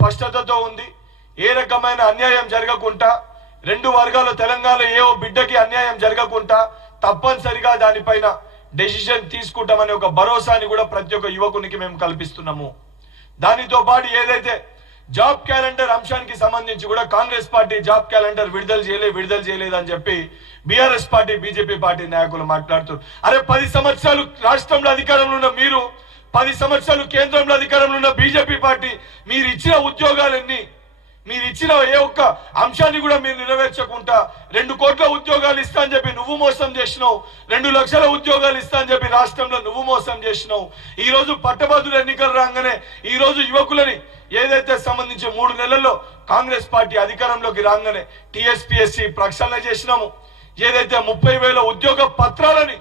స్పష్టతతో ఉంది. ఏ రకమైన అన్యాయం జరగకుండా, రెండు వర్గాల తెలంగాణ ఏ బిడ్డకి అన్యాయం జరగకుండా తప్పనిసరిగా దానిపైన డెసిషన్ తీసుకుంటామనే ఒక భరోసాని కూడా ప్రతి ఒక్క యువకునికి మేము కల్పిస్తున్నాము. దానితో పాటు ఏదైతే జాబ్ క్యాలెండర్ అంశానికి సంబంధించి కూడా కాంగ్రెస్ పార్టీ జాబ్ క్యాలెండర్ విడుదల చేయలేదు అని చెప్పి బీఆర్ఎస్ పార్టీ బీజేపీ పార్టీ నాయకులు మాట్లాడుతున్నారు. అరే 10 సంవత్సరాలు రాష్ట్రంలో అధికారంలో ఉన్న మీరు, 10 సంవత్సరాలు కేంద్రంలో అధికారంలో ఉన్న బీజేపీ పార్టీ మీరు ఇచ్చిన ఉద్యోగాలన్నీ, మీరు ఇచ్చిన ఏ ఒక్క అంశాన్ని కూడా మీరు నెరవేర్చకుండా 2 కోట్ల ఉద్యోగాలు ఇస్తా అని చెప్పి నువ్వు మోసం చేసినావు, 2 లక్షల ఉద్యోగాలు ఇస్తా అని చెప్పి రాష్ట్రంలో నువ్వు మోసం చేసినావు. ఈ రోజు పట్టభద్రుల ఎన్నికలు రాగానే ఈ రోజు యువకులని ఏదైతే సంబంధించి 3 నెలల్లో కాంగ్రెస్ పార్టీ అధికారంలోకి రాగానే టీఎస్పీఎస్సీ ప్రక్షాళన చేసినాము. ఏదైతే 30,000 ఉద్యోగ పత్రాలని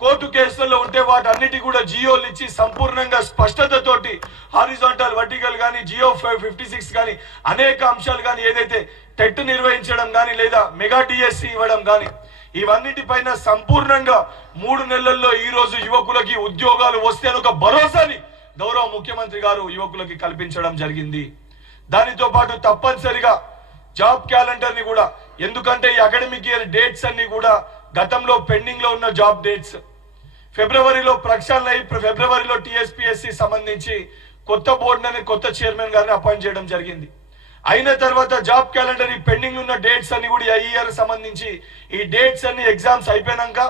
కోర్టు కేసుల్లో ఉంటే వాటన్నిటి కూడా జియోలు ఇచ్చి సంపూర్ణంగా స్పష్టతతోటి హారిజాంటల్ వర్టికల్ కానీ జియో 56 కానీ అనేక అంశాలు కానీ ఏదైతే టెట్ నిర్వహించడం కానీ లేదా మెగా డిఎస్సి ఇవ్వడం కానీ ఇవన్నిటిపైన సంపూర్ణంగా 3 నెలల్లో ఈ రోజు యువకులకి ఉద్యోగాలు వస్తే ఒక భరోసాని గౌరవ ముఖ్యమంత్రి గారు యువకులకి కల్పించడం జరిగింది. దానితో పాటు తప్పనిసరిగా జాబ్ క్యాలెండర్ ని కూడా, ఎందుకంటే ఈ అకాడమిక్ ఇయర్ డేట్స్ అన్ని కూడా గతంలో పెండింగ్ లో ఉన్న జాబ్ డేట్స్ ఫిబ్రవరిలో ప్రక్షాళన అయి ఫిబ్రవరిలో టీఎస్పీఎస్సీ సంబంధించి కొత్త బోర్డుని కొత్త చైర్మన్ గారిని అపాయింట్ చేయడం జరిగింది. అయిన తర్వాత జాబ్ క్యాలెండర్ ఈ పెండింగ్ ఉన్న డేట్స్ అన్ని కూడా ఈ ఇయర్ సంబంధించి ఈ డేట్స్ అన్ని ఎగ్జామ్స్ అయిపోయినాక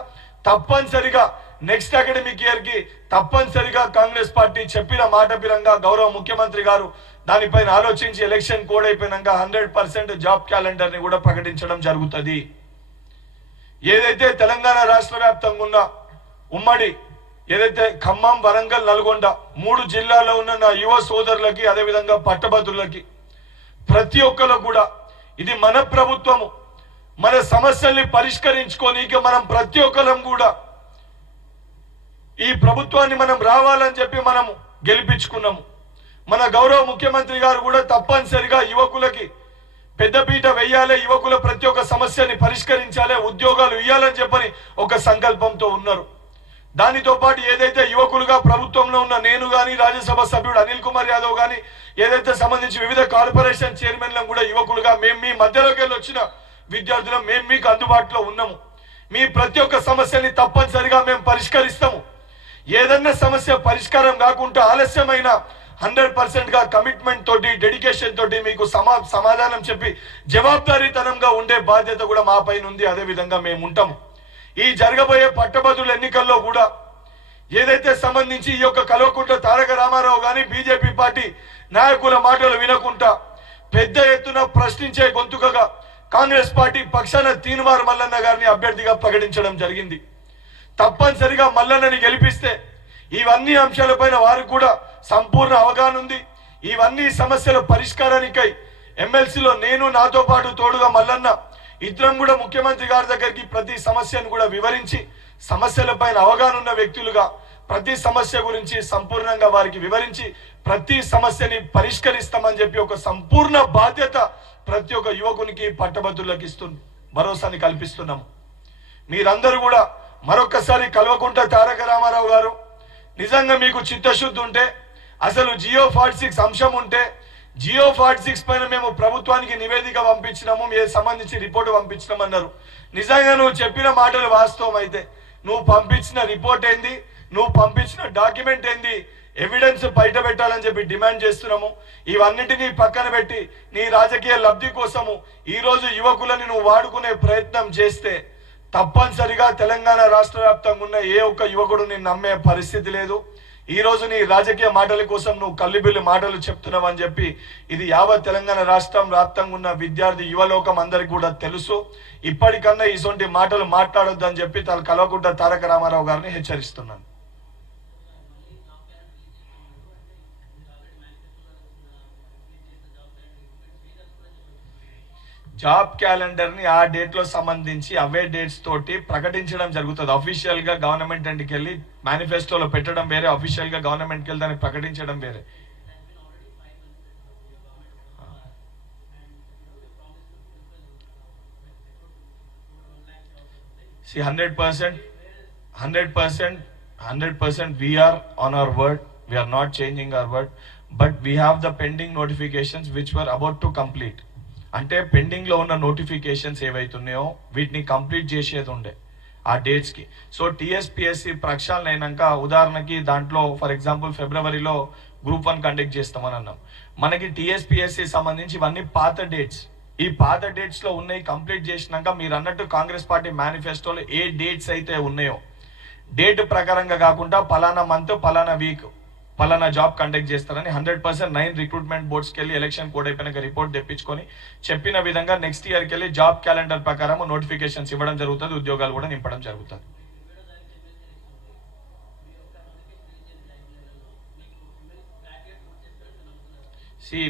తప్పనిసరిగా నెక్స్ట్ అకాడమిక్ ఇయర్ కి తప్పనిసరిగా కాంగ్రెస్ పార్టీ చెప్పిన మాట పరంగా గౌరవ ముఖ్యమంత్రి గారు దానిపైన ఆలోచించి ఎలక్షన్ కోడ్ అయిపోయినాక 100% జాబ్ క్యాలెండర్ ని కూడా ప్రకటించడం జరుగుతుంది. ఏదైతే తెలంగాణ రాష్ట్ర వ్యాప్తంగా ఉన్న ఉమ్మడి ఏదైతే ఖమ్మం, వరంగల్, నల్గొండ 3 జిల్లాల్లో ఉన్న నా యువ సోదరులకి అదేవిధంగా పట్టభద్రులకి ప్రతి ఒక్కరు కూడా ఇది మన ప్రభుత్వము, మన సమస్యల్ని పరిష్కరించుకోనీకి మనం ప్రతి ఒక్కరం కూడా ఈ ప్రభుత్వాన్ని మనం రావాలని చెప్పి మనము గెలిపించుకున్నాము. మన గౌరవ ముఖ్యమంత్రి గారు కూడా తప్పనిసరిగా యువకులకి పెద్దపీట వేయాలి, యువకుల ప్రతి ఒక్క సమస్యని పరిష్కరించాలి, ఉద్యోగాలు ఇవ్వాలని చెప్పని ఒక సంకల్పంతో ఉన్నారు. దానితో పాటు ఏదైతే యువకులుగా ప్రభుత్వంలో ఉన్న నేను గాని, రాజ్యసభ సభ్యుడు అనిల్ కుమార్ యాదవ్ గాని, ఏదైతే సంబంధించి వివిధ కార్పొరేషన్ చైర్మన్లను కూడా యువకులుగా మేము మీ మధ్యలోకి వెళ్ళి వచ్చిన విద్యార్థులం మేము మీకు అందుబాటులో ఉన్నాము. మీ ప్రతి ఒక్క సమస్యని తప్పనిసరిగా మేము పరిష్కరిస్తాము. ఏదన్నా సమస్య పరిష్కారం కాకుండా ఆలస్యమైన 100% గా కమిట్మెంట్ తోటి, డెడికేషన్ తోటి మీకు సమాధానం చెప్పి జవాబుదారీతనంగా ఉండే బాధ్యత కూడా మా పైన ఉంది. అదే విధంగా మేము ఉంటాము. ఈ జరగబోయే పట్టభద్రుల ఎన్నికల్లో కూడా ఏదైతే సంబంధించి ఈ యొక్క కల్వకుంట్ల తారక రామారావు గాని బీజేపీ పార్టీ నాయకుల మాటలు వినకుండా పెద్ద ఎత్తున ప్రశ్నించే గొంతుకగా కాంగ్రెస్ పార్టీ పక్షాన తీన్మార్ మల్లన్న గారిని అభ్యర్థిగా ప్రకటించడం జరిగింది. తప్పనిసరిగా మల్లన్నని గెలిపిస్తే ఇవన్నీ అంశాలపైన వారికి కూడా సంపూర్ణ అవగాహన ఉంది. ఇవన్నీ సమస్యల పరిష్కారానికై ఎమ్మెల్సీలో నేను, నాతో పాటు తోడుగా మల్లన్న ఇద్దరం కూడా ముఖ్యమంత్రి గారి దగ్గరికి ప్రతి సమస్యను కూడా వివరించి సమస్యలపైన అవగాహన ఉన్న వ్యక్తులుగా ప్రతి సమస్య గురించి సంపూర్ణంగా వారికి వివరించి ప్రతి సమస్యని పరిష్కరిస్తామని చెప్పి ఒక సంపూర్ణ బాధ్యత ప్రతి ఒక్క యువకునికి పట్టభద్రులకు భరోసాని కల్పిస్తున్నాము. మీరందరూ కూడా మరొకసారి కల్వకుంట్ల తారక రామారావు గారు నిజంగా మీకు చిత్తశుద్ధి ఉంటే, అసలు జియో 46 అంశం ఉంటే జియో 46 పైన మేము ప్రభుత్వానికి నివేదిక పంపించినాము, సంబంధించి రిపోర్టు పంపించినామన్నారు. నిజంగా నువ్వు చెప్పిన మాటలు వాస్తవం అయితే నువ్వు పంపించిన రిపోర్ట్ ఏంది, నువ్వు పంపించిన డాక్యుమెంట్ ఏంది, ఎవిడెన్స్ బయట పెట్టాలని చెప్పి డిమాండ్ చేస్తున్నాము. ఇవన్నిటినీ పక్కన పెట్టి నీ రాజకీయ లబ్ధి కోసము ఈ రోజు యువకులని నువ్వు వాడుకునే ప్రయత్నం చేస్తే తప్పనిసరిగా తెలంగాణ రాష్ట్ర వ్యాప్తంగా ఉన్న ఏ ఒక్క యువకుడు నేను నమ్మే పరిస్థితి లేదు. ఈ రోజు నీ రాజకీయ మాటల కోసం నువ్వు కల్లిబిల్లి మాటలు చెప్తున్నావు అని చెప్పి ఇది యావత్ తెలంగాణ రాష్ట్రం వ్యాప్తంగా ఉన్న విద్యార్థి యువలోకం అందరికి కూడా తెలుసు. ఇప్పటికన్నా ఇటువంటి మాటలు మాట్లాడొద్దు అని చెప్పి కల్వకుంట్ల తారక రామారావు గారిని హెచ్చరిస్తున్నాను. జాబ్ క్యాలెండర్ ని ఆ డేట్ లో సంబంధించి అవే డేట్స్ తోటి ప్రకటించడం జరుగుతుంది. అఫీషియల్ గా గవర్నమెంట్ ఇంటికి వెళ్ళి మేనిఫెస్టోలో పెట్టడం వేరే, అఫీషియల్ గా గవర్నమెంట్కి వెళ్ళి దాన్ని ప్రకటించడం వేరే. See, 100% we are on our word. We are not changing our word. But we have the pending notifications which were about to complete. అంటే పెండింగ్ లో ఉన్న నోటిఫికేషన్స్ ఏవైతున్నాయో వీటిని కంప్లీట్ చేసేది ఉండే ఆ డేట్స్ కి. సో టీఎస్పీఎస్సీ ప్రక్షాళన అయినాక ఉదాహరణకి దాంట్లో ఫర్ ఎగ్జాంపుల్ ఫిబ్రవరిలో గ్రూప్ 1 కండక్ట్ చేస్తామని అన్నాం. మనకి టీఎస్పీఎస్సీ సంబంధించి ఇవన్నీ పాత డేట్స్. ఈ పాత డేట్స్ లో ఉన్నాయి కంప్లీట్ చేసినాక మీరు అన్నట్టు కాంగ్రెస్ పార్టీ మేనిఫెస్టోలో ఏ డేట్స్ అయితే ఉన్నాయో డేట్ ప్రకారంగా కాకుండా పలానా మంత్ పలానా వీక్ పలానా జాబ్ కండక్ట్ చేస్తారని 100% 9 రిక్రూట్మెంట్ బోర్డ్స్కి వెళ్ళి ఎలక్షన్ కోడ్ అయిపోయినాక రిపోర్ట్ తెప్పించుకొని చెప్పిన విధంగా నెక్స్ట్ ఇయర్కి వెళ్ళి జాబ్ క్యాలెండర్ ప్రకారం నోటిఫికేషన్స్ ఇవ్వడం జరుగుతుంది, ఉద్యోగాలు కూడా నింపడం జరుగుతుంది. See,